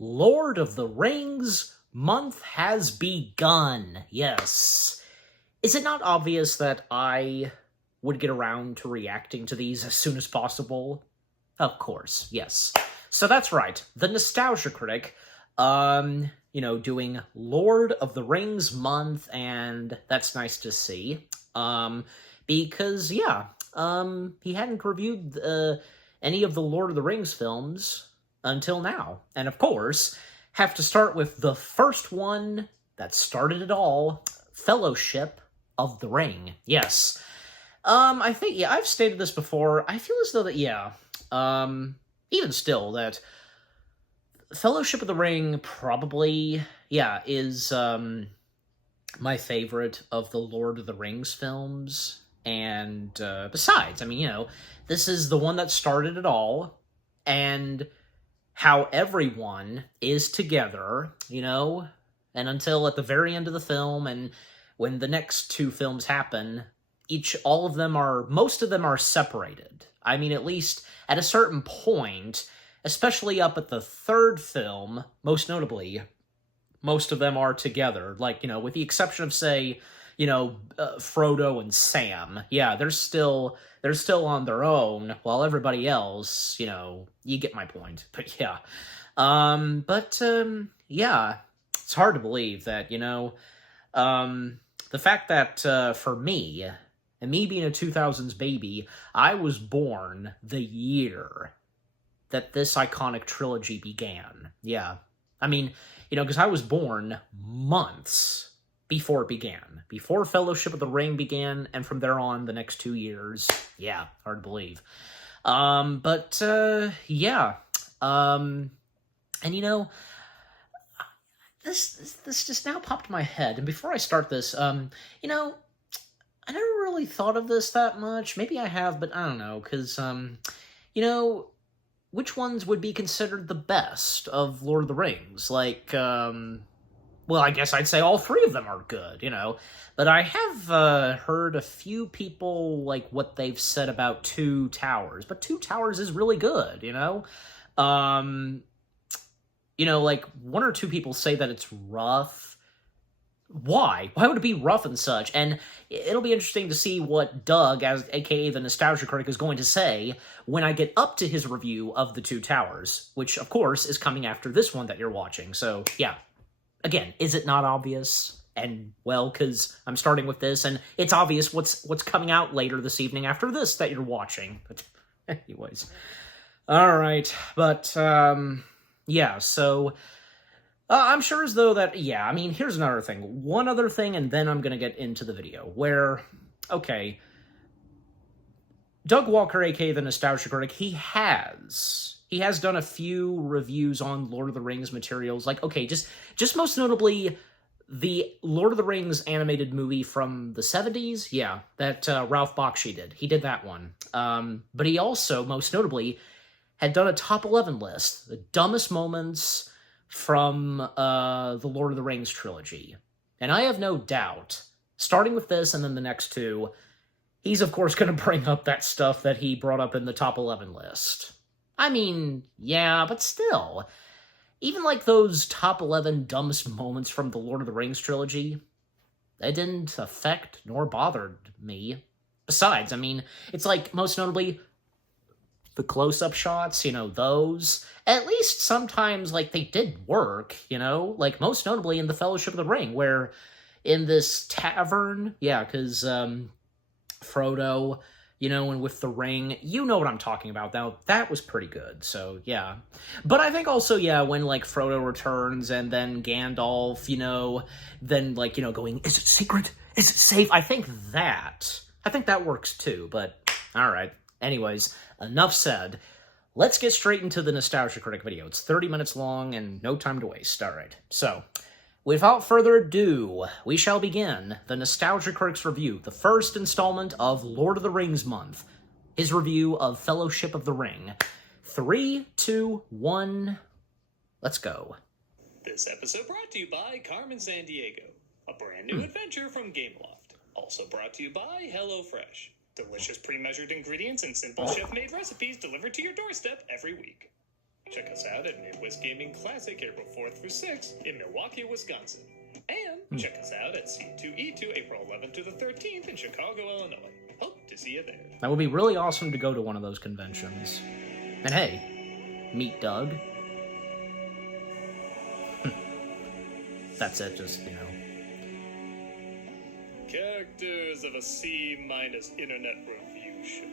Lord of the Rings month has begun. Yes. Is it not obvious that I would get around to reacting to these as soon as possible? Of course, yes. So that's right, the Nostalgia Critic, doing Lord of the Rings month, and that's nice to see. Because, he hadn't reviewed any of the Lord of the Rings films until now. And of course, have to start with the first one that started it all, Fellowship of the Ring. Yes. I think, I've stated this before. I feel as though that, even still, that Fellowship of the Ring probably, is, my favorite of the Lord of the Rings films. And, besides, this is the one that started it all, and how everyone is together, and until at the very end of the film, and when the next two films happen, most of them are separated. At least at a certain point, especially up at the third film, most notably, most of them are together. With the exception of, say, Frodo and Sam. Yeah, they're still on their own, while everybody else, you get my point. But yeah. It's hard to believe that, the fact that, for me, and me being a 2000s baby, I was born the year that this iconic trilogy began. Yeah. Because I was born months before it began. Before Fellowship of the Ring began, and from there on, the next 2 years. Yeah, hard to believe. This just now popped in my head, and before I start this, I never really thought of this that much. Maybe I have, but I don't know, because, which ones would be considered the best of Lord of the Rings? I guess I'd say all three of them are good, But I have heard a few people, what they've said about Two Towers. But Two Towers is really good, one or two people say that it's rough. Why? Why would it be rough and such? And it'll be interesting to see what Doug, aka the Nostalgia Critic, is going to say when I get up to his review of the Two Towers, which, of course, is coming after this one that you're watching. So, yeah. Again, is it not obvious? And, because I'm starting with this, and it's obvious what's coming out later this evening after this that you're watching. But anyways. Alright, but, so I'm sure as though that, here's another thing. One other thing, and then I'm gonna get into the video, where, Doug Walker, aka the Nostalgia Critic, he has done a few reviews on Lord of the Rings materials, just most notably, the Lord of the Rings animated movie from the 70s, that Ralph Bakshi did. He did that one. But he also, most notably, had done a top 11 list, the dumbest moments from the Lord of the Rings trilogy. And I have no doubt, starting with this and then the next two, he's of course going to bring up that stuff that he brought up in the top 11 list. But still, even those top 11 dumbest moments from the Lord of the Rings trilogy, they didn't affect nor bothered me. Besides, it's most notably the close-up shots, those, at least sometimes, they did work, most notably in the Fellowship of the Ring, where in this tavern, because, Frodo, and with the ring, you know what I'm talking about. Now, that was pretty good, so, yeah. But I think also, when, Frodo returns, and then Gandalf, then, going, is it secret? Is it safe? I think that works too, but, alright. Anyways, enough said. Let's get straight into the Nostalgia Critic video. It's 30 minutes long and no time to waste. Alright, so, without further ado, we shall begin the Nostalgia Critic's review, the first installment of Lord of the Rings month. His review of Fellowship of the Ring. 3, 2, 1, let's go. This episode brought to you by Carmen Sandiego, a brand new adventure from Gameloft. Also brought to you by HelloFresh. Delicious pre-measured ingredients and simple chef-made recipes delivered to your doorstep every week. Check us out at Midwest Gaming Classic April 4th through 6th in Milwaukee, Wisconsin. And check us out at C2E2 April 11th to the 13th in Chicago, Illinois. Hope to see you there. That would be really awesome to go to one of those conventions. And hey, meet Doug. That's it, just, you know. Characters of a C- internet review show.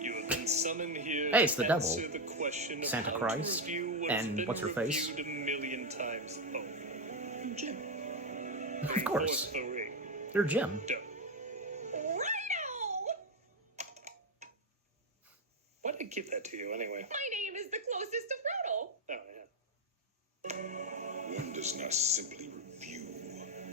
You have been summoned here Hey, it's the to devil. answer the question of Santa how Christ. to review what's And been what's her face? reviewed a million times over. Jim. Of course. The ring. You're Jim. Why did I give that to you anyway? My name is the closest to Frodo. Oh, yeah. One does not simply review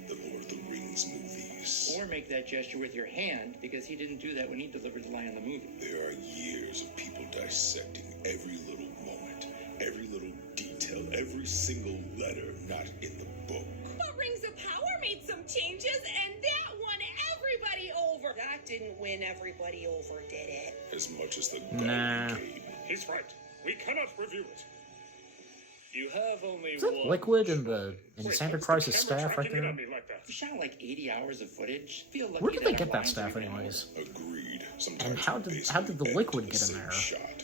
the Lord of the Rings movies. Or make that gesture with your hand, because he didn't do that when he delivered the line in the movie. There are years of people dissecting every little moment, every little detail, every single letter not in the book. But Rings of Power made some changes, and that won everybody over. That didn't win everybody over, did it? As much as the Nah. Golden Game. He's right. We cannot review it. You have only Is it one Liquid in choice. in Wait, Santa what's the Crisis camera staff right tracking in there? on me like that? We shot like 80 hours of footage. Feel lucky Where did they that get our that lines staff are even anyways? Agreed. Sometimes And how we did basically the edit Liquid the get in same there? Shot.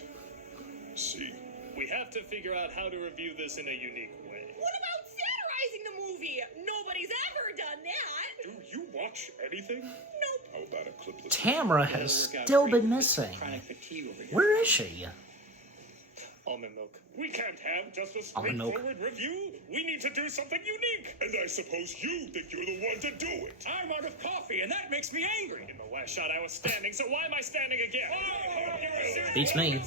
See, We have to figure out how to review this in a unique way. What about satirizing the movie? Nobody's ever done that. Do you watch anything? Nope. how about a clipless? Tamara That'll has work out still great been with missing. chronic fatigue over here. Where is she? Almond milk. We can't have just a Almond milk. straightforward review. We need to do something unique. And I suppose you think you're the one to do it. I'm out of coffee, and that makes me angry. In the last shot, I was standing, so why am I standing again? Beats me.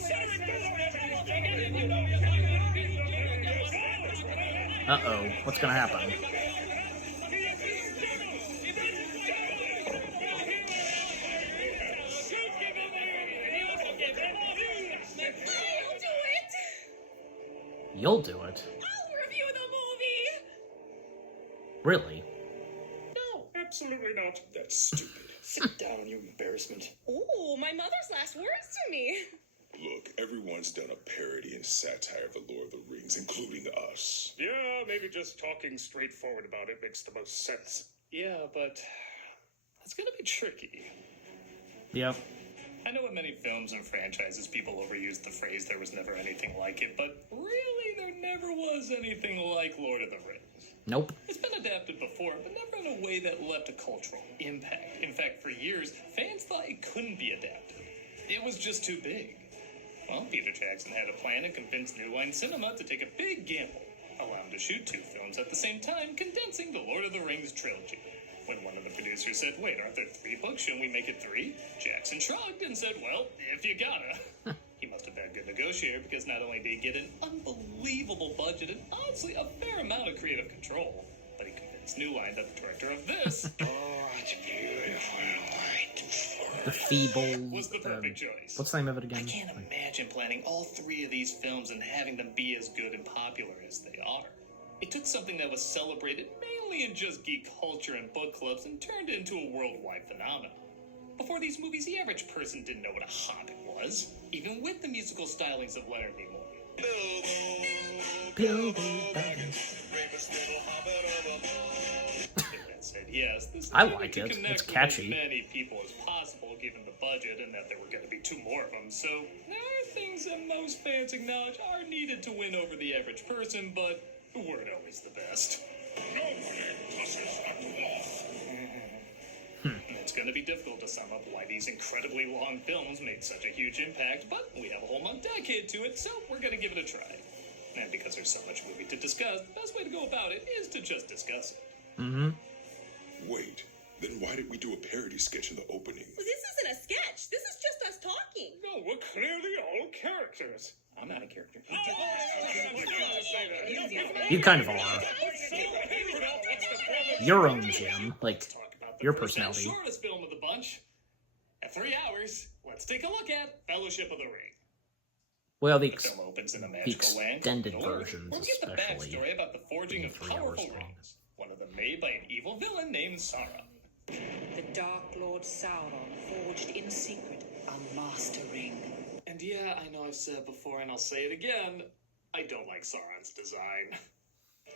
Uh-oh. What's gonna happen? I'll do it. You'll do it. I'll review the movie. Really? No, absolutely not. That's stupid. Sit down, you embarrassment. Ooh, my mother's last words to me. Look, everyone's done a parody and satire of the Lord of the Rings, including us. Yeah, maybe just talking straightforward about it makes the most sense. Yeah, but it's gonna be tricky. Yep. I know in many films and franchises people overuse the phrase there was never anything like it, but really there never was anything like Lord of the Rings. Nope. It's been adapted before, but never in a way that left a cultural impact. In fact, for years, fans thought it couldn't be adapted. It was just too big. Well, Peter Jackson had a plan and convinced New Line Cinema to take a big gamble, allow him to shoot two films at the same time, condensing the Lord of the Rings trilogy. When one of the producers said, wait, aren't there 3 books? Shouldn't we make it 3? Jackson shrugged and said, well, if you gotta. He must have been a good negotiator because not only did he get an unbelievable budget and honestly a fair amount of creative control, but he convinced New Line that the director of this The Feeble... was the perfect choice. What's the name of it I again? can't imagine planning all 3 of these films and having them be as good and popular as they are. It took something that was celebrated mainly in just geek culture and book clubs and turned it into a worldwide phenomenon. Before these movies, the average person didn't know what a hobbit was, even with the musical stylings of Leonard Nimoy. Bilbo Baggins. That said, yes, this I needed like to it. connect It's with catchy. as many people as possible, given the budget and that there were going to be 2 more of them. So there are things that most fans acknowledge are needed to win over the average person, but weren't always the best. It's going to be difficult to sum up why these incredibly long films made such a huge impact, but we have a whole month dedicated to it, so we're going to give it a try. And because there's so much movie to discuss, the best way to go about it is to just discuss it. Mm-hmm. Wait, then why did we do a parody sketch in the opening? Well, this isn't a sketch. This is just us talking. No, we're clearly all characters. I'm not a character. You kind of are. Your own Jim. Like, your personality. The shortest film of the bunch. At 3 hours, let's take a look at Fellowship of the Ring. Well, The film opens in a magical land. extended Or versions, get the especially, backstory about the forging of 3 hours powerful long. rings. One of them made by an evil villain named Sauron. The Dark Lord Sauron forged in secret a master ring. And yeah, I know I've said it before and I'll say it again. I don't like Sauron's design.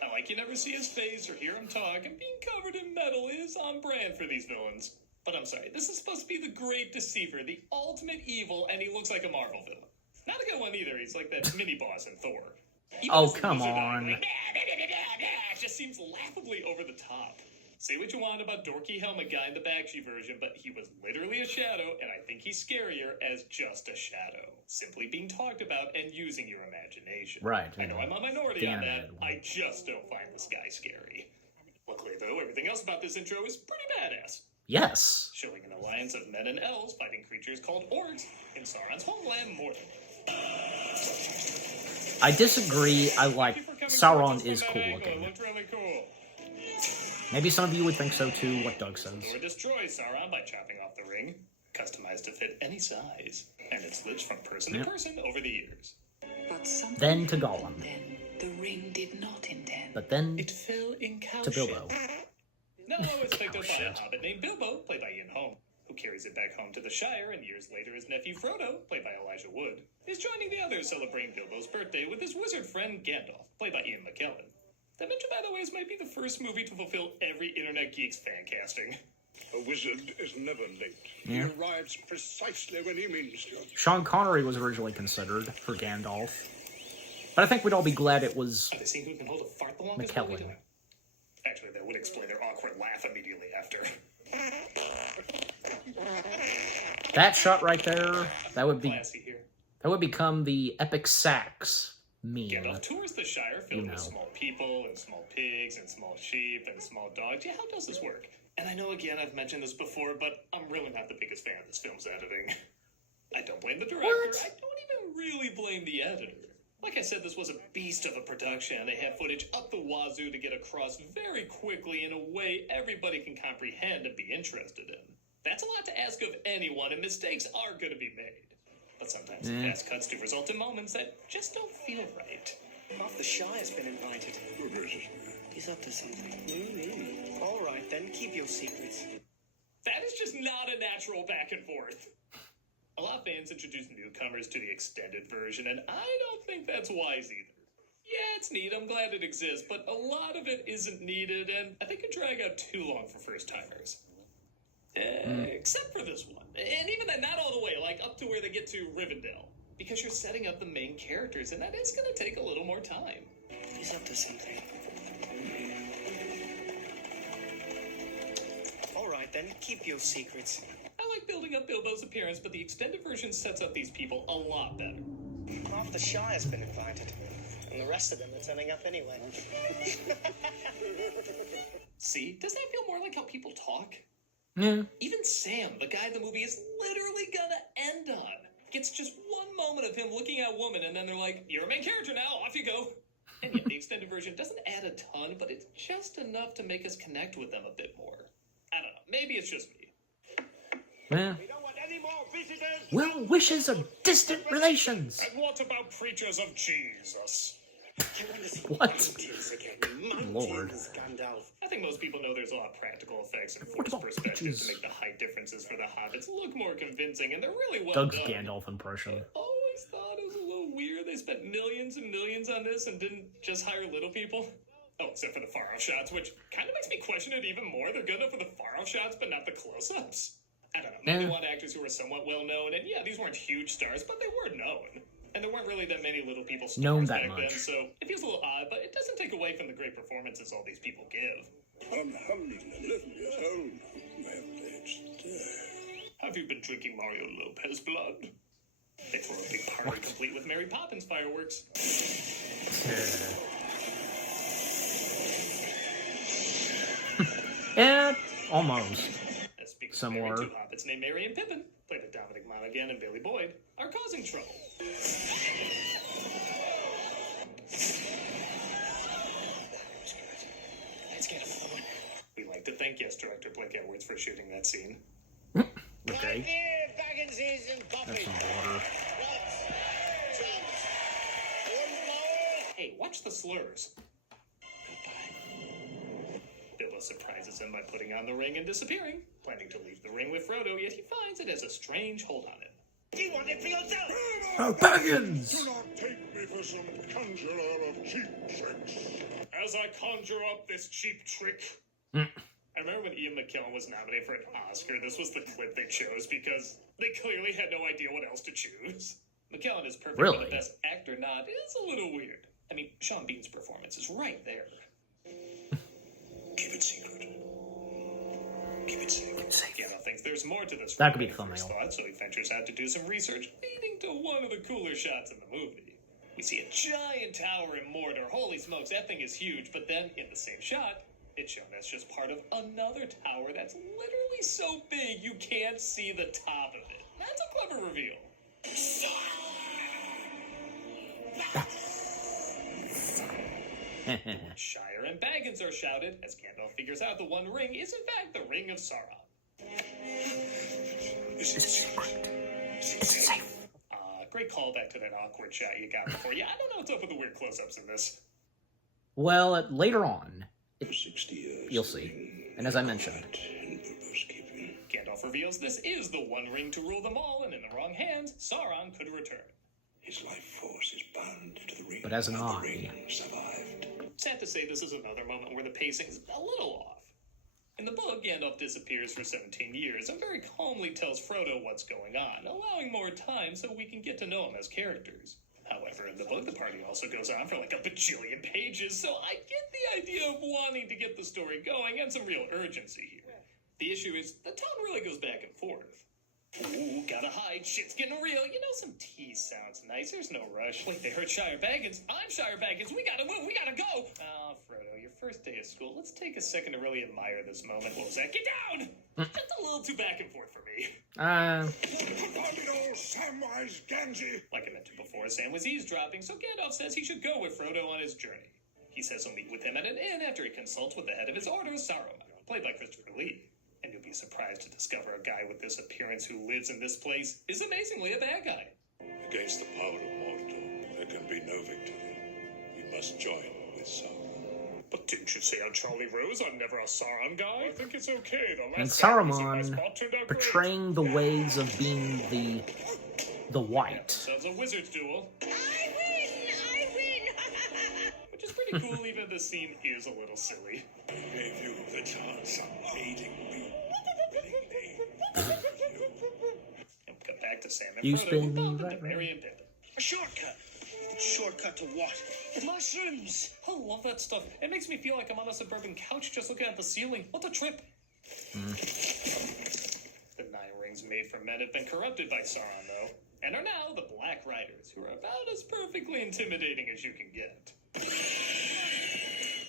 I like you never see his face or hear him talk, and being covered in metal is on brand for these villains. But I'm sorry, this is supposed to be the great deceiver, the ultimate evil, and he looks like a Marvel villain. Not a good one either, he's like that mini-boss in Thor. Even Oh, his come lizard eye, on. like, just seems laughably over the top. Say what you want about dorky helmet guy in the Bakshi version, but he was literally a shadow, and I think he's scarier as just a shadow. Simply being talked about and using your imagination. Right. I know I'm a minority on that. animated one. I just don't find this guy scary. Luckily, though, everything else about this intro is pretty badass. Yes. Showing an alliance of men and elves fighting creatures called orcs in Sauron's homeland Mordor. I disagree. I like Thank you for coming Sauron towards us is from cool that angle. It looking. looked really cool. Maybe some of you would think so too, what Doug says. Thor destroys Sauron by chopping off the ring, customized to fit any size, and it slips from person to Yep. person over the years. But something Then to happened Gollum. Then the ring did not intend. But then It fell in cow to Bilbo. No, it's picked up by a shit. hobbit named Bilbo, played by Ian Holm, who carries it back home to the Shire, and years later his nephew Frodo, played by Elijah Wood, is joining the others celebrating Bilbo's birthday with his wizard friend Gandalf, played by Ian McKellen. That mention, by the way, might be the first movie to fulfill every Internet Geek's fan casting. A wizard is never late. Yeah. He arrives precisely when he means to. Sean Connery was originally considered for Gandalf. But I think we'd all be glad it was Have they seen who can hold a fart the longest? What are we McKellen. doing? Actually, that would explain their awkward laugh immediately after. that shot right there. That would Classy here. become the epic sax meme. Gandalf tours the Shire filled You with know. small people and small pigs and small sheep and small dogs. Yeah, how does this work? And I know, again, I've mentioned this before, but I'm really not the biggest fan of this film's editing. I don't blame the director. What? I don't even really blame the editor. Like I said, this was a beast of a production, and they had footage up the wazoo to get across very quickly in a way everybody can comprehend and be interested in. That's a lot to ask of anyone, and mistakes are going to be made. But sometimes the fast cuts do result in moments that just don't feel right. Half the Shire's been invited. Good gracious. He's up to something. All right, then, keep your secrets. That is just not a natural back and forth. A lot of fans introduce newcomers to the extended version, and I don't think that's wise either. Yeah, it's neat, I'm glad it exists, but a lot of it isn't needed, and I think it could drag out too long for first-timers. Except for this one. And even then, not all the way, like up to where they get to Rivendell. Because you're setting up the main characters, and that is going to take a little more time. He's up to something. All right, then, keep your secrets. I like building up Bilbo's appearance, but the extended version sets up these people a lot better. Half the Shire's been invited, and the rest of them are turning up anyway. See, does that feel more like how people talk? Yeah. Even Sam, the guy the movie is literally gonna end on, gets just one moment of him looking at a woman, and then they're like, "You're a main character now, off you go." And yet, the extended version doesn't add a ton, but it's just enough to make us connect with them a bit more. I don't know, maybe it's just me. Yeah. We don't want any more visitors. Well wishes are distant relations. And what about preachers of Jesus? What? Mountains again. Lord. Mountains, Gandalf. I think most people know there's a lot of practical effects and What forced about perspective peaches? to make the height differences for the hobbits look more convincing, and they're really well Doug's done. Gandalf impression. Always thought it was a little weird they spent millions and millions on this and didn't just hire little people. Oh, except for the far-off shots, which kind of makes me question it even more. They're good enough for the far-off shots, but not the close-ups. I don't know. Maybe Yeah. want actors who were somewhat well-known, and yeah, these weren't huge stars, but they were known. And there weren't really that many little people stars Known that back much. then, so it feels a little odd, but it doesn't take away from the great performances all these people give. I'm 111 years old. My old age still. Have you been drinking Mario Lopez blood? They throw a big party complete with Mary Poppins fireworks. Yeah, almost. As speaking of Similar. Mary, two hobbits named Mary and Pippin, played by Dominic Monaghan and Billy Boyd, are causing trouble. Let's get him on. We like to thank guest director Blake Edwards for shooting that scene. Okay. That's some water. Hey, watch the slurs. Bilbo surprises him by putting on the ring and disappearing, planning to leave the ring with Frodo, yet he finds it has a strange hold on it. You want it for yourself? Oh, Baggins! Do not take me for some conjurer of cheap tricks. As I conjure up this cheap trick. I remember when Ian McKellen was nominated for an Oscar, this was the clip they chose because they clearly had no idea what else to choose. McKellen is perfect, Really? but the Best Actor nod is a little weird. I mean, Sean Bean's performance is right there. Keep it secret. Keep it safe. Gandalf thinks there's more to this. That could be the than he first thumbnail. thought, so he ventures out to do some research, leading to one of the cooler shots in the movie. We see a giant tower in Mordor. Holy smokes, that thing is huge. But then, in the same shot, it's shown as just part of another tower that's literally so big you can't see the top of it. That's a clever reveal. Shire and Baggins are shouted as Gandalf figures out the One Ring is in fact the Ring of Sauron. This is secret. Great callback to that awkward shot you got before. Yeah, I don't know what's up with the weird close-ups in this. Well, later on, 60 years. you'll see. And as I mentioned, In purpose keeping. Gandalf reveals this is the One Ring to rule them all, and in the wrong hands, Sauron could return. His life force is bound to the ring. But as an and eye. the ring survived. Sad to say, this is another moment where the pacing's a little off. In the book, Gandalf disappears for 17 years and very calmly tells Frodo what's going on, allowing more time so we can get to know him as characters. However, in the book, the party also goes on for like a bajillion pages, so I get the idea of wanting to get the story going and some real urgency here. The issue is, the tone really goes back and forth. Ooh, gotta hide, shit's getting real. You know, some tease sounds nice, there's no rush. Wait, they heard Shire Baggins. I'm Shire Baggins, we gotta move, we gotta go! Oh, Frodo, your first day of school. Let's take a second to really admire this moment. What was that? Get down! Just a little too back and forth for me. Samwise Gamgee. Like I mentioned before, Sam was eavesdropping, so Gandalf says he should go with Frodo on his journey. He says he'll meet with him at an inn after he consults with the head of his order, Saruman, played by Christopher Lee. And you'll be surprised to discover a guy with this appearance who lives in this place is amazingly a bad guy. Against the power of Mordor, there can be no victory. We must join with Sauron. But didn't you say on Charlie Rose I'm never a Sauron guy? I think it's okay. The and last guy was in my Saruman spot turned out great. portraying the ways of being the white. Sounds a wizard's duel. I win! Which is pretty cool, even if the scene is a little silly. Gave you the chance of aiding me. And cut back to Sam and You Frodo, spin who me bumped right into Merry and Pippin. A shortcut. Shortcut to what? Mushrooms. I love that stuff. It makes me feel like I'm on a suburban couch just looking at the ceiling. What a trip. The 9 rings made for men have been corrupted by Sauron, though, and are now the Black Riders, who are about as perfectly intimidating as you can get.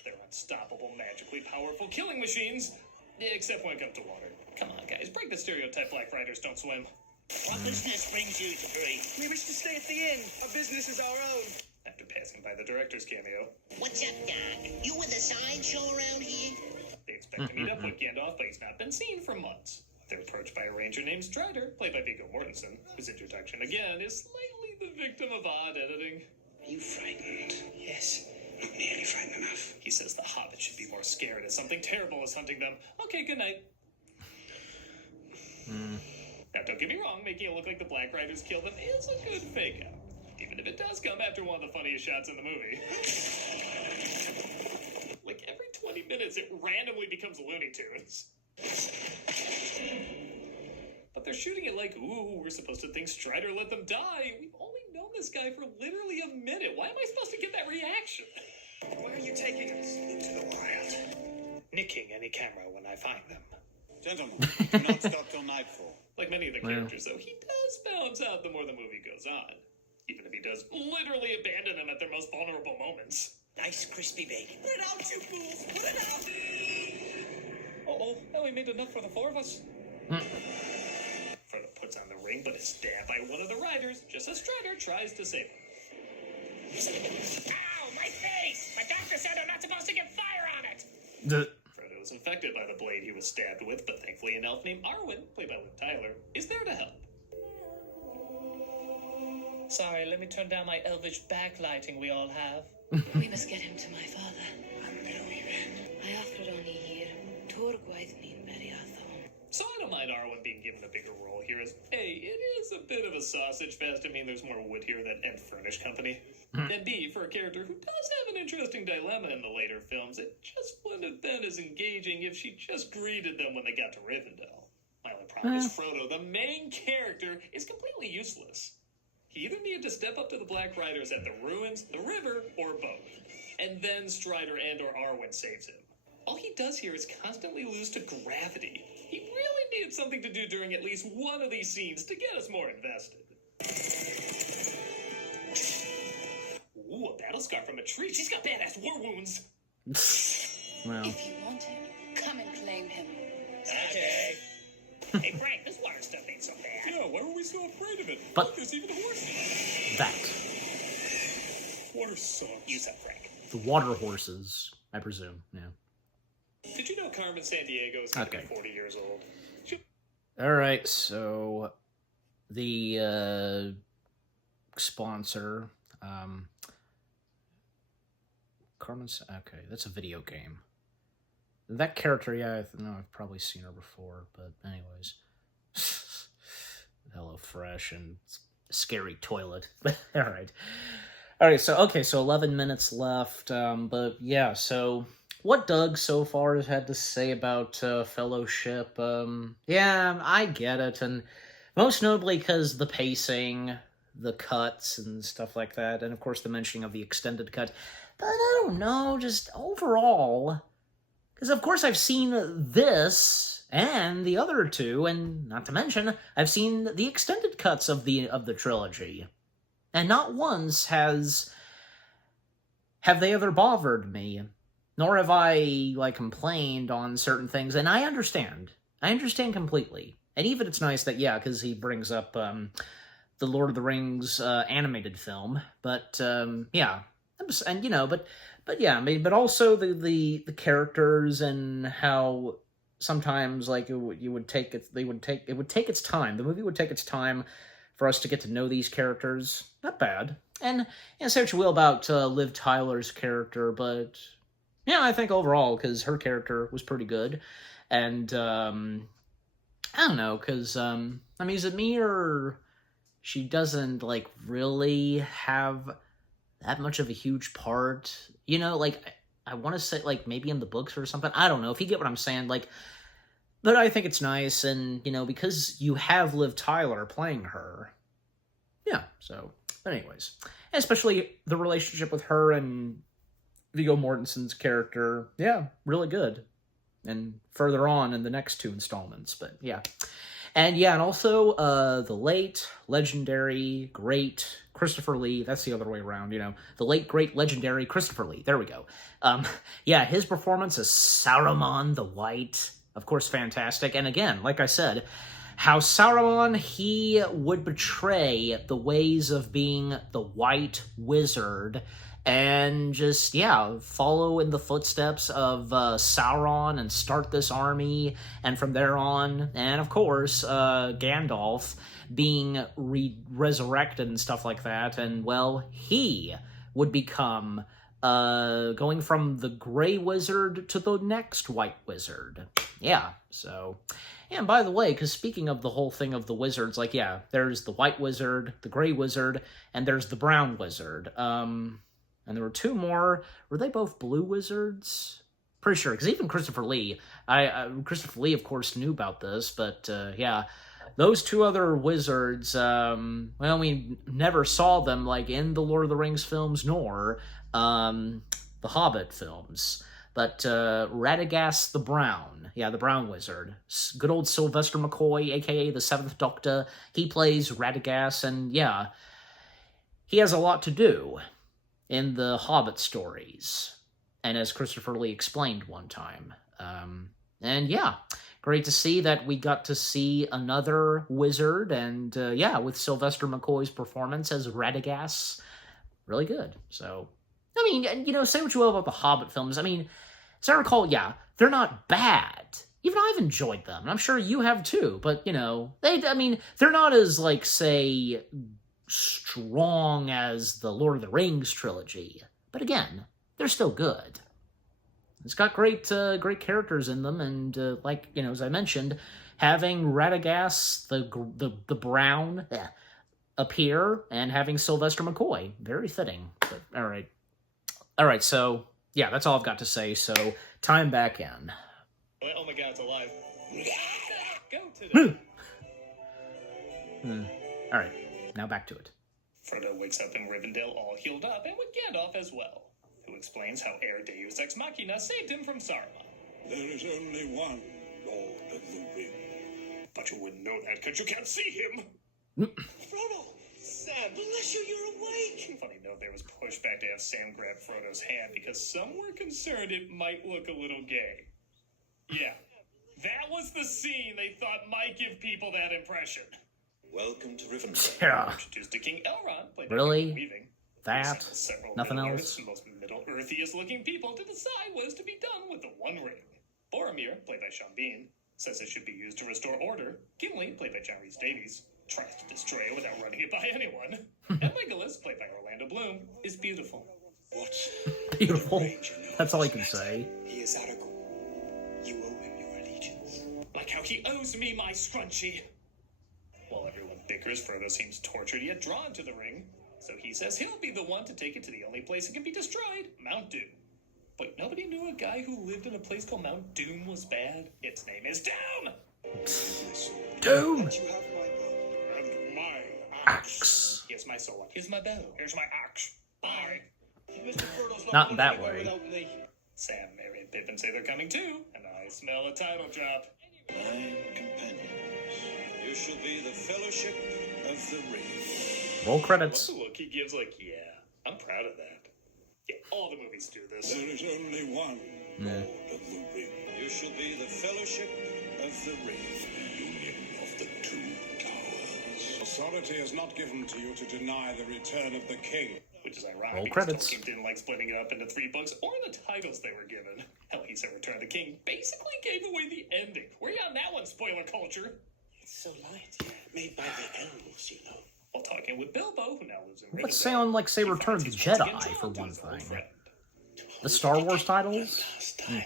They're unstoppable, magically powerful killing machines, except when it comes to water. Come on, guys, break the stereotype Black Riders don't swim. What business brings you to Bree? We wish to stay at the inn. Our business is our own. After passing by the director's cameo, What's up, Doc? You with a sideshow around here? they expect to meet up with Gandalf, but he's not been seen for months. They're approached by a ranger named Strider, played by Viggo Mortensen, whose introduction, again, is slightly the victim of odd editing. Are you frightened? Yes. Not nearly frightened enough. He says the Hobbit should be more scared as something terrible is hunting them. Okay, good night. Now, don't get me wrong, making it look like the Black Riders killed them is a good fake-out. Even if it does come after one of the funniest shots in the movie. Like, every 20 minutes, it randomly becomes Looney Tunes. But they're shooting it like, ooh, we're supposed to think Strider let them die. We've only known this guy for literally a minute. Why am I supposed to get that reaction? Where are you taking us? Into the wild. Nicking any camera when I find them. Gentlemen, do not stop till nightfall. Like many of the characters, though, he does balance out the more the movie goes on. Even if he does literally abandon them at their most vulnerable moments. Nice crispy bacon. Put it out, you fools! Put it out! Uh-oh, now we made enough for the 4 of us. Frodo puts on the ring, but is stabbed by one of the riders, just as Strider tries to save him. Ow, my face! My doctor said I'm not supposed to get fire on it! Frodo is infected by the blade he was stabbed with, but thankfully an elf named Arwen, played by Liv Tyler, is there to help. Sorry, let me turn down my elvish backlighting we all have. We must get him to my father. I offered only here. Torgwaith mean Meriathon. So I don't mind mind Arwen being given a bigger role here, as A, it is a bit of a sausage fest. I mean, there's more wood here than and furnish company. And B, for a character who does have an interesting dilemma in the later films, it just wouldn't have been as engaging if she just greeted them when they got to Rivendell. My only problem is Frodo, the main character, is completely useless. He either needed to step up to the Black Riders at the ruins, the river, or both. And then Strider and or Arwen saves him. All he does here is constantly lose to gravity. He really needed something to do during at least one of these scenes to get us more invested. Ooh, a battle scar from a tree. She's got badass war wounds. Well. If you want him, come and claim him. Okay. Hey, Frank, this water stuff ain't so bad. Yeah, why were we so afraid of it? But- Look, there's even horses. That. Water sucks. You suck, Frank. The water horses, I presume, yeah. Did you know Carmen Sandiego is going to be 40 years old? Alright, so the sponsor, Carmen's, okay, that's a video game. That character, yeah, I've probably seen her before, but anyways. Hello Fresh and Scary Toilet. Alright. Alright, so 11 minutes left, but yeah, so what Doug so far has had to say about Fellowship, yeah, I get it, and most notably because the pacing, the cuts, and stuff like that, and of course the mentioning of the extended cut, but I don't know, just overall, because of course I've seen this and the other two, and not to mention, I've seen the extended cuts of the trilogy, and not once have they ever bothered me. Nor have I, complained on certain things, and I understand. I understand completely. And even it's nice that, yeah, because he brings up the Lord of the Rings animated film, but, yeah. And, but yeah, I mean, but also the characters and how sometimes, it would take its time. The movie would take its time for us to get to know these characters. Not bad. And, say what you will about Liv Tyler's character, but... yeah, I think overall, because her character was pretty good, and, I don't know, because, is it me, or she doesn't, really have that much of a huge part? I want to say, maybe in the books or something? I don't know, if you get what I'm saying, but I think it's nice, and, because you have Liv Tyler playing her, yeah, so, but anyways, especially the relationship with her and Viggo Mortensen's character, yeah, really good. And further on in the next two installments, but yeah. And yeah, and also the late, legendary, great Christopher Lee, that's the other way around, the late, great, legendary Christopher Lee, there we go. Yeah, his performance as Saruman the White, of course, fantastic. And again, like I said, how Saruman, he would betray the ways of being the White Wizard and just, yeah, follow in the footsteps of Sauron and start this army, and from there on, and of course, Gandalf being resurrected and stuff like that, and, well, he would become, going from the Grey Wizard to the next White Wizard. Yeah, so... and by the way, because speaking of the whole thing of the wizards, yeah, there's the White Wizard, the Grey Wizard, and there's the Brown Wizard. And there were two more. Were they both blue wizards? Pretty sure, because even Christopher Lee, Christopher Lee, of course, knew about this, but, yeah, those two other wizards, well, we never saw them, in the Lord of the Rings films, nor, the Hobbit films. But, Radagast the Brown, yeah, the Brown Wizard, good old Sylvester McCoy, a.k.a. the Seventh Doctor, he plays Radagast, and, yeah, he has a lot to do in the Hobbit stories, and as Christopher Lee explained one time. And yeah, great to see that we got to see another wizard, and yeah, with Sylvester McCoy's performance as Radagast, really good. So, say what you will about the Hobbit films. As I recall, yeah, they're not bad. Even I've enjoyed them, and I'm sure you have too, but, they're not as, say, strong as the Lord of the Rings trilogy. But again, they're still good. It's got great characters in them, and like, you know, as I mentioned, having Radagast the Brown appear and having Sylvester McCoy, very fitting. But all right. So yeah, that's all I've got to say. So time back in. Oh my God, it's alive. Go today. All right, now back to it. Frodo wakes up in Rivendell all healed up, and with Gandalf as well, who explains how Heir Deus Ex Machina saved him from Saruman. There is only one Lord of the Ring. But you wouldn't know that because you can't see him. Frodo! Sam, bless you, you're awake! Funny note, there was pushback to have Sam grab Frodo's hand because some were concerned it might look a little gay. Yeah, that was the scene they thought might give people that impression. Welcome to Rivendell. Yeah. Introduced to King Elrond, played Really? by Weaving. That? Several Nothing Middle-earth's else? most Middle-earthiest looking people to decide what is to be done with the One Ring. Boromir, played by Sean Bean, says it should be used to restore order. Gimli, played by John Rhys Davies, tries to destroy it without running it by anyone. And Legolas, played by Orlando Bloom, is beautiful. What? Beautiful. That's all I can say. He is Aragorn. You owe him your allegiance. Like how he owes me my scrunchie. While everyone bickers, Frodo seems tortured yet drawn to the ring. So he says he'll be the one to take it to the only place it can be destroyed, Mount Doom. But nobody knew a guy who lived in a place called Mount Doom was bad. Its name is Doom! Doom! Let you have my bow. And my Axe. Here's my sword. Here's my bow. Here's my axe. Bye. Mr. Frodo's Not going in that anywhere way. without me. Sam, Merry, and Pippin say they're coming too, and I smell a title drop. 9 companions. You shall be the Fellowship of the Ring. Roll What's credits. the look he gives? Like, yeah, I'm proud of that. Yeah, all the movies do this. There is only one Lord of the Ring. You shall be the Fellowship of the Ring. Union of the Two Towers. Authority is not given to you to deny the return of the king. Which is ironic Roll because credits. Tolkien didn't like splitting it up into 3 books or the titles they were given. Hell, he said Return of the King basically gave away the ending. Where you on that one, spoiler culture? It's so light. Made by the elves, you know. While talking with Bilbo, who now lives in Let's Rivendell, say on, like, say, he Return of finds the he's once Jedi, again for drawn to one his old thing. friend. The Star Wars titles? Last time.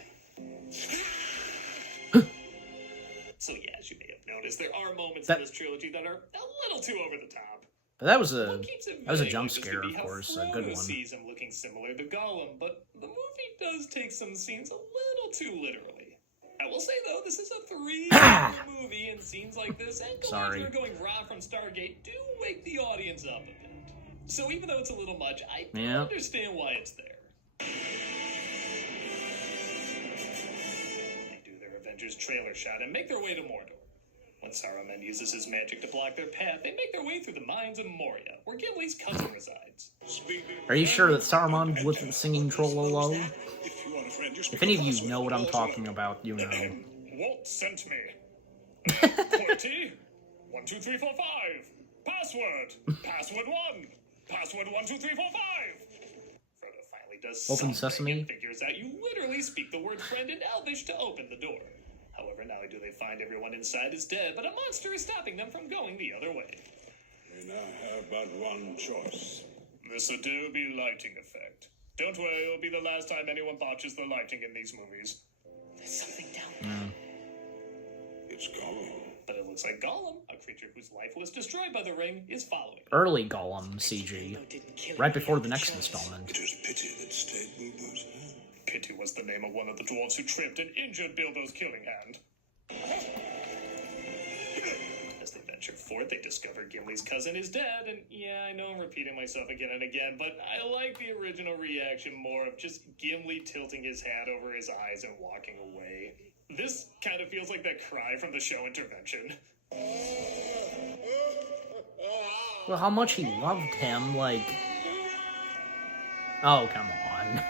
So yeah, as you may have noticed, there are moments That- in this trilogy that are a little too over the top. But that was a What keeps it that was a vague jump might just scare, be of how course, a Frodo good one. sees him looking similar to Gollum, but the movie does take some scenes a little too literally. I will say though, this is a 3-hour movie, and scenes like this and Sorry. Galadriel going raw from Stargate do wake the audience up a bit. So even though it's a little much, I do Yeah. understand why it's there. They do their Avengers trailer shot and make their way to Mordor. When Saruman uses his magic to block their path, they make their way through the mines of Moria, where Gimli's cousin resides. Are you sure that Saruman wasn't singing Trollolo? If you are a friend, you speak If any of a you password. know what I'm talking about, you know. Walt sent me. QWERTY 12345. Password. Password 1. Password 12345. Frodo finally does Open something sesame. and figures out you literally speak the word friend in Elvish to open the door. However, not only do they find everyone inside is dead, but a monster is stopping them from going the other way. We now have but one choice. This Adobe lighting effect. Don't worry, it'll be the last time anyone botches the lighting in these movies. There's something down there. It's Gollum. But it looks like Gollum, a creature whose life was destroyed by the ring, is following. Early Gollum CG, Frodo didn't kill right him, before he the had next choice. installment. It was pity that stayed Bilbo's hand. Pity was the name of one of the dwarves who tripped and injured Bilbo's killing hand. As they venture forth, they discover Gimli's cousin is dead, and yeah, I know I'm repeating myself again and again, but I like the original reaction more of just Gimli tilting his hat over his eyes and walking away. This kind of feels like that cry from the show Intervention. Well, how much he loved him, like... Oh, come on.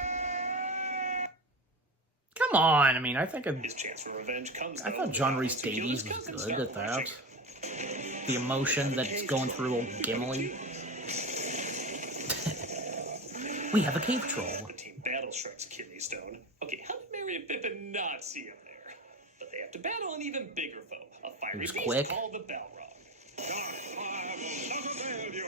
Come on, I mean, I think His chance for revenge comes. I though, thought John when Rhys he kills his Davies was cousin, good at Scott that. Rushing. The emotion that's going through old Gimli. We have a cave troll. The team battle Shrek's kidney stone. Okay, how did Merry and Pippin not see him there? But they have to battle an even bigger foe, a fiery Who's beast quick? called the Balrog. Dark fire will not avail you.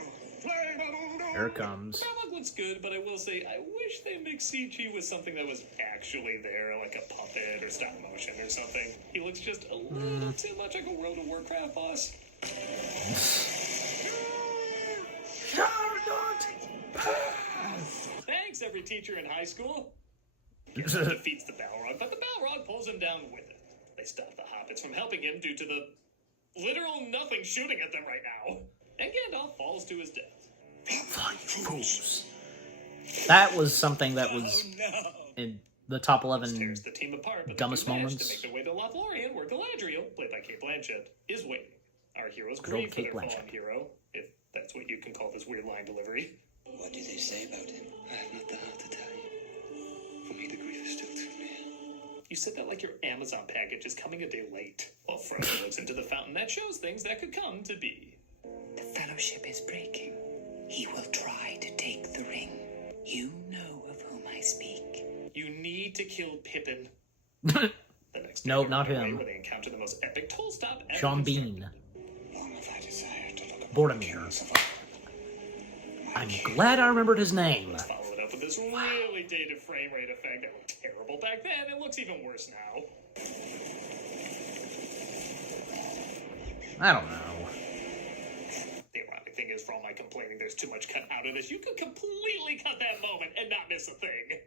Here it comes. Balrog looks good, but I will say, I wish they mixed CG with something that was actually there, like a puppet or stop motion or something. He looks just a little too much like a World of Warcraft boss. Thanks, every teacher in high school. Garrett defeats the Balrog, but the Balrog pulls him down with it. They stop the hobbits from helping him due to the literal nothing shooting at them right now. And Gandalf falls to his death. Fools. That was something that was in the top 11 Tears the team apart, but dumbest they do manage moments. to make their way to Lothlorien, where Galadriel, played by Kate Blanchett, is waiting. Our heroes Good old grieve for Kate their Blanchett. fallen hero, if that's what you can call this weird line delivery. What do they say about him? I have not the heart to tell you. For me, the grief is still too real. You said that like your Amazon package is coming a day late. While Frodo looks into the fountain that shows things that could come to be. The Fellowship is breaking. He will try to take the ring. You know of whom I speak. You need to kill Pippin. The next day, Nope, they're not on their way him. Where they encounter the most epic toll stop ever Sean constructed. Bean. Long have I desired to look upon the Boromir. kings of my I'm king. glad I remembered his name. Let's follow it up with this really dated frame rate effect that looked terrible back then. It looks even worse now. I don't know. The ironic thing is, for all my complaining there's too much cut out of this, you could completely cut that moment and not miss a thing.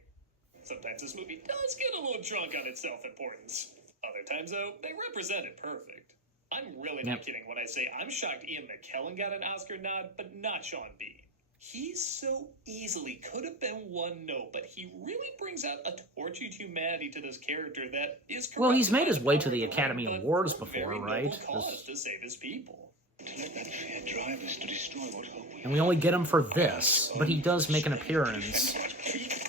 Sometimes this movie does get a little drunk on its self-importance. Other times, though, they represent it perfect. I'm really not kidding when I say I'm shocked Ian McKellen got an Oscar nod, but not Sean Bean. He so easily could have been one note, but he really brings out a tortured humanity to this character that is. Well, he's made his way to corrupted the by Academy but Awards for a before, very right? noble cause This- to save his people. To let that fear drive us to destroy what hope we And we only get him for this, but he does make an appearance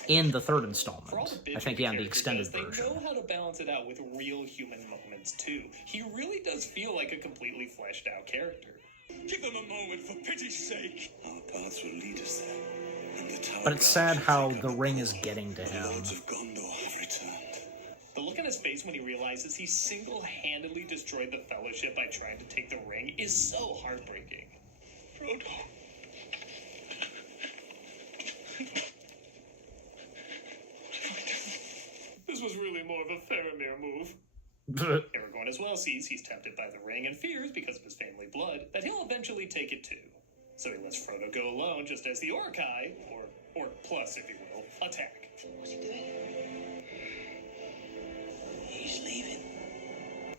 in the third For all installment. the I think, bitchy yeah, in the character extended does, they version. know how to balance it out with real human moments, too. He really does feel like a completely fleshed out character. Give them a moment, for pity's sake. Our paths will lead us there. And the tower But it's sad guards how will take the up ring the is war. getting to The him. lords of Gondor have returned. The look on his face when he realizes he single-handedly destroyed the Fellowship by trying to take the ring is so heartbreaking. Frodo. This was really more of a Faramir move. Aragorn as well sees he's tempted by the ring and fears, because of his family blood, that he'll eventually take it too. So he lets Frodo go alone just as the Orcai, or plus if you will, attack. What's he doing? He's leaving.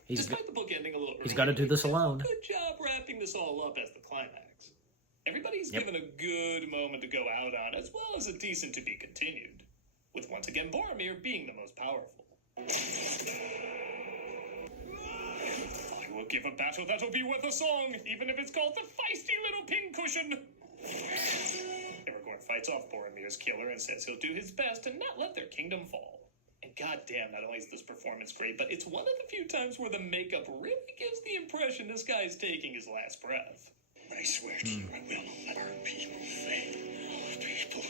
Despite the book ending a little early, He's got to do this alone. good job wrapping this all up as the climax. Everybody's given a good moment to go out on, as well as a decent to be continued, with once again Boromir being the most powerful. I will give a battle that'll be worth a song, even if it's called the Feisty Little Pincushion. Aragorn fights off Boromir's killer and says he'll do his best to not let their kingdom fall. And goddamn, not only is this performance great, but it's one of the few times where the makeup really gives the impression this guy's taking his last breath. I swear to you, I will not let our people fail. Our people.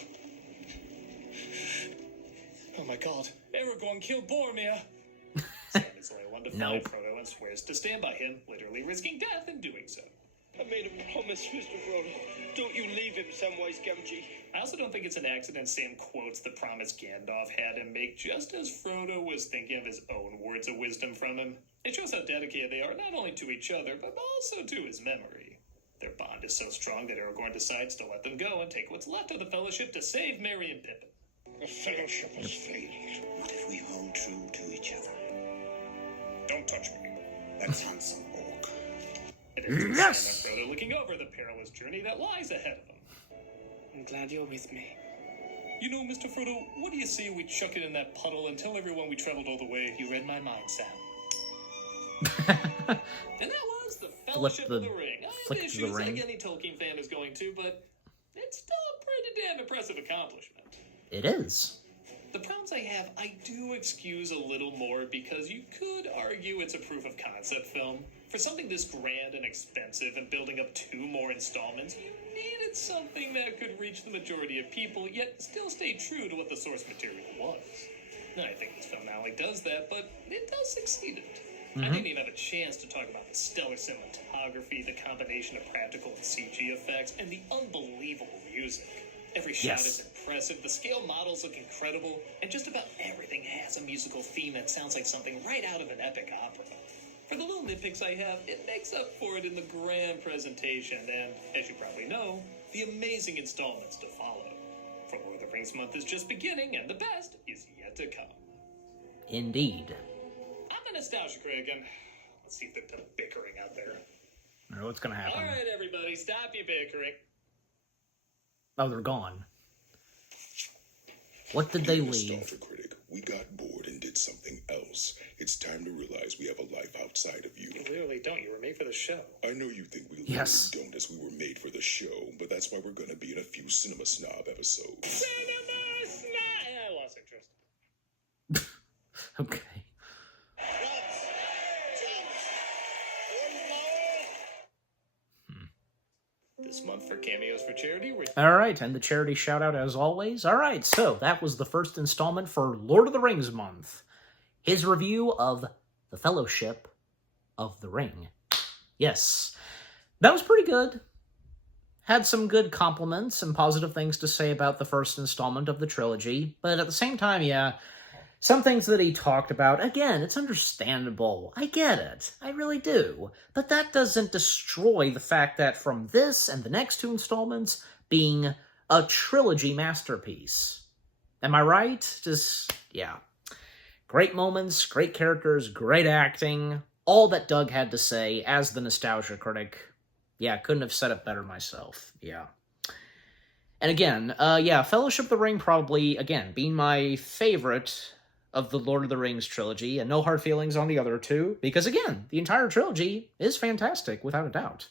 Oh my god, Aragorn killed Boromir! Sam is loyal one to Nope. Frodo and swears to stand by him, literally risking death in doing so. I made a promise, Mr. Frodo. Don't you leave him Samwise Gamgee. I also don't think it's an accident Sam quotes the promise Gandalf had him make just as Frodo was thinking of his own words of wisdom from him. It shows how dedicated they are not only to each other, but also to his memory. Their bond is so strong that Aragorn decides to let them go and take what's left of the Fellowship to save Merry and Pippin. The fellowship has failed. What if we hold true to each other? Don't touch me. That's handsome, Orc. It is Yes! Sam and Frodo looking over the perilous journey that lies ahead of them. I'm glad you're with me. You know, Mr. Frodo, what do you say we chuck it in that puddle and tell everyone we traveled all the way? You read my mind, Sam. And that was the Fellowship of the Ring. I flick have to the issues ring. like any Tolkien fan is going to, but it's still a pretty damn impressive accomplishment. It is. The problems I have, I do excuse a little more because you could argue it's a proof of concept film. For something this grand and expensive and building up 2 more installments, you needed something that could reach the majority of people, yet still stay true to what the source material was. And I think this film not only does that, but it does succeed it. I didn't even have a chance to talk about the stellar cinematography, the combination of practical and CG effects, and the unbelievable music. Every shot is impressive, the scale models look incredible, and just about everything has a musical theme that sounds like something right out of an epic opera. For the little nitpicks I have, it makes up for it in the grand presentation, and, as you probably know, the amazing installments to follow. For Lord of the Rings month is just beginning, and the best is yet to come. Indeed. I'm the Nostalgia Critic, and let's see if they're done bickering out there. I don't know what's gonna happen. All right, everybody, stop your bickering. Oh, they're gone. What did they leave? Nostalgia Critic, we got bored and did something else. It's time to realize we have a life outside of you. You literally don't. You were made for the show. I know you think we literally don't, as we were made for the show, but that's why we're going to be in a few Cinema Snob episodes. Cinema Snob! I lost interest. Okay. This month for Cameos for Charity, we're... All right, and the charity shout-out as always. All right, so that was the first installment for Lord of the Rings month. His review of The Fellowship of the Ring. Yes, that was pretty good. Had some good compliments and positive things to say about the first installment of the trilogy, but at the same time, yeah, some things that he talked about, again, it's understandable. I get it. I really do. But that doesn't destroy the fact that from this and the next two installments being a trilogy masterpiece. Am I right? Just, yeah. Great moments, great characters, great acting. All that Doug had to say as the Nostalgia Critic. Yeah, couldn't have said it better myself. Yeah. And again, yeah, Fellowship of the Ring probably, again, being my favorite of the Lord of the Rings trilogy, and no hard feelings on the other two, because again, the entire trilogy is fantastic, without a doubt.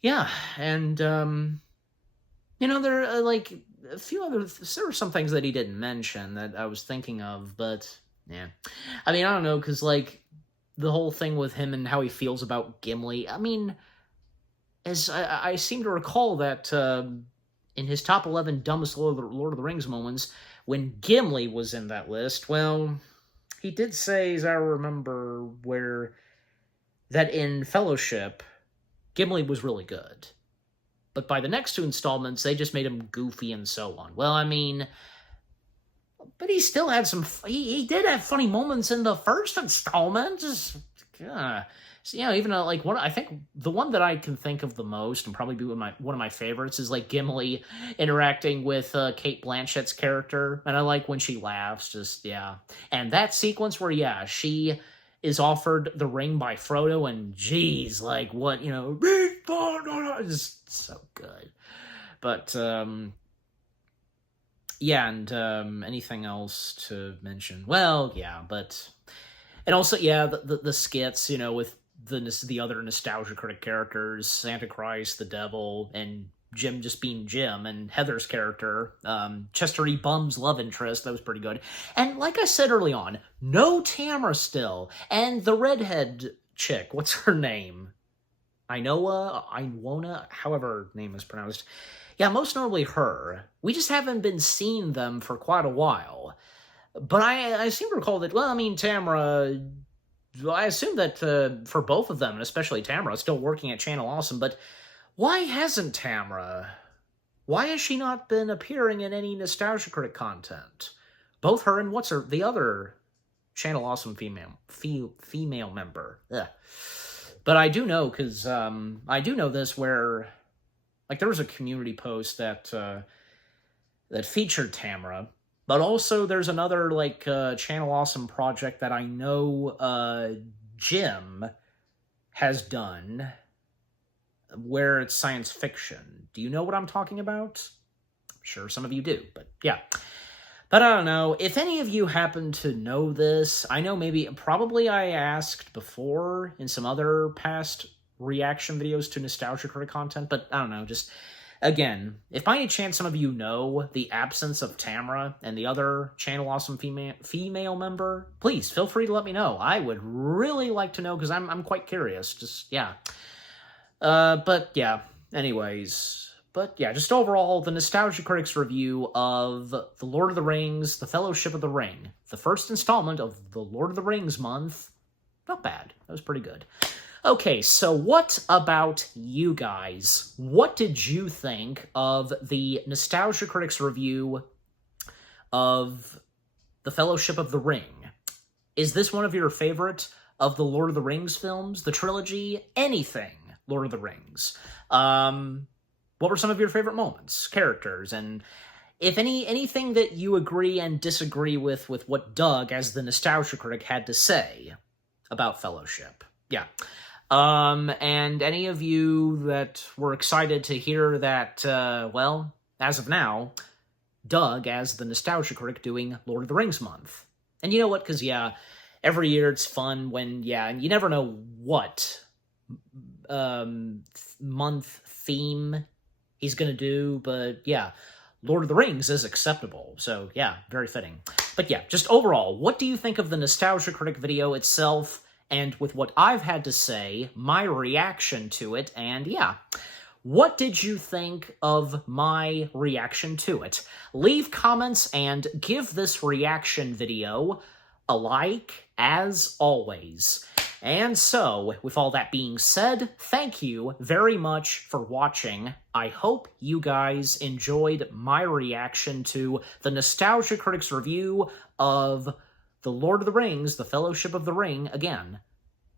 Yeah, and, you know, there are, like, a few other, there were some things that he didn't mention that I was thinking of, but, yeah. I mean, I don't know, because, like, the whole thing with him and how he feels about Gimli, I mean, as I seem to recall that, in his top 11 dumbest Lord of the Rings moments, when Gimli was in that list, well, he did say, as I remember, that in Fellowship, Gimli was really good. But by the next two installments, they just made him goofy and so on. Well, I mean, but he still had some, he did have funny moments in the first installment. Just, so, you know, even like I think the one that I can think of the most and probably be one of my favorites is like Gimli interacting with Cate Blanchett's character, and I like when she laughs. Just yeah, and that sequence where she is offered the ring by Frodo, and geez, like what just so good. But yeah, and anything else to mention? Well, yeah, but and also yeah, the skits, you know, with the other Nostalgia Critic characters, Santa Christ, the Devil, and Jim just being Jim, and Heather's character, Chester E. Bum's love interest, that was pretty good. And like I said early on, no Tamara still, and the redhead chick, what's her name? Iwona, however her name is pronounced. Yeah, most notably her. We just haven't been seeing them for quite a while. But I seem to recall that, well, I mean, Tamara, I assume that for both of them, and especially Tamara, still working at Channel Awesome, but why hasn't Tamara? Why has she not been appearing in any Nostalgia Critic content? Both her and the other Channel Awesome female member. Ugh. But I do know, because I do know this where, like, there was a community post that featured Tamara. But also, there's another, like, Channel Awesome project that I know Jim has done, where it's science fiction. Do you know what I'm talking about? I'm sure some of you do, but yeah. But I don't know. If any of you happen to know this, I know probably I asked before in some other past reaction videos to Nostalgia Critic content, but I don't know, just... Again, if by any chance some of you know the absence of Tamara and the other Channel Awesome female member, please feel free to let me know. I would really like to know, because I'm quite curious. Just, yeah. But, yeah. Anyways. But, yeah, just overall, the Nostalgia Critics review of The Lord of the Rings, The Fellowship of the Ring, the first installment of the Lord of the Rings month. not bad. That was pretty good. Okay, so what about you guys? What did you think of the Nostalgia Critics review of The Fellowship of the Ring? Is this one of your favorite of the Lord of the Rings films? The trilogy? Anything Lord of the Rings? What were some of your favorite moments, characters, and if anything that you agree and disagree with what Doug, as the Nostalgia Critic, had to say about Fellowship? Yeah. And any of you that were excited to hear that, well, as of now, Doug, as the Nostalgia Critic, doing Lord of the Rings month. And you know what? Because, yeah, every year it's fun when, yeah, and you never know what month theme he's gonna do, but yeah, Lord of the Rings is acceptable, so yeah, very fitting. But yeah, just overall, what do you think of the Nostalgia Critic video itself, and with what I've had to say, my reaction to it, and yeah, what did you think of my reaction to it? Leave comments and give this reaction video a like, as always. And so, with all that being said, thank you very much for watching. I hope you guys enjoyed my reaction to the Nostalgia Critics review of The Lord of the Rings, The Fellowship of the Ring, again,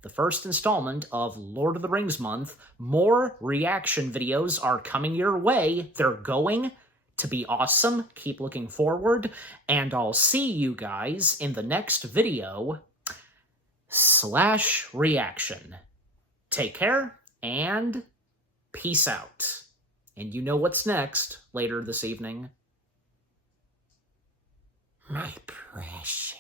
the first installment of Lord of the Rings month. More reaction videos are coming your way. They're going to be awesome. Keep looking forward, and I'll see you guys in the next video / reaction. Take care, and peace out. And you know what's next later this evening. My precious.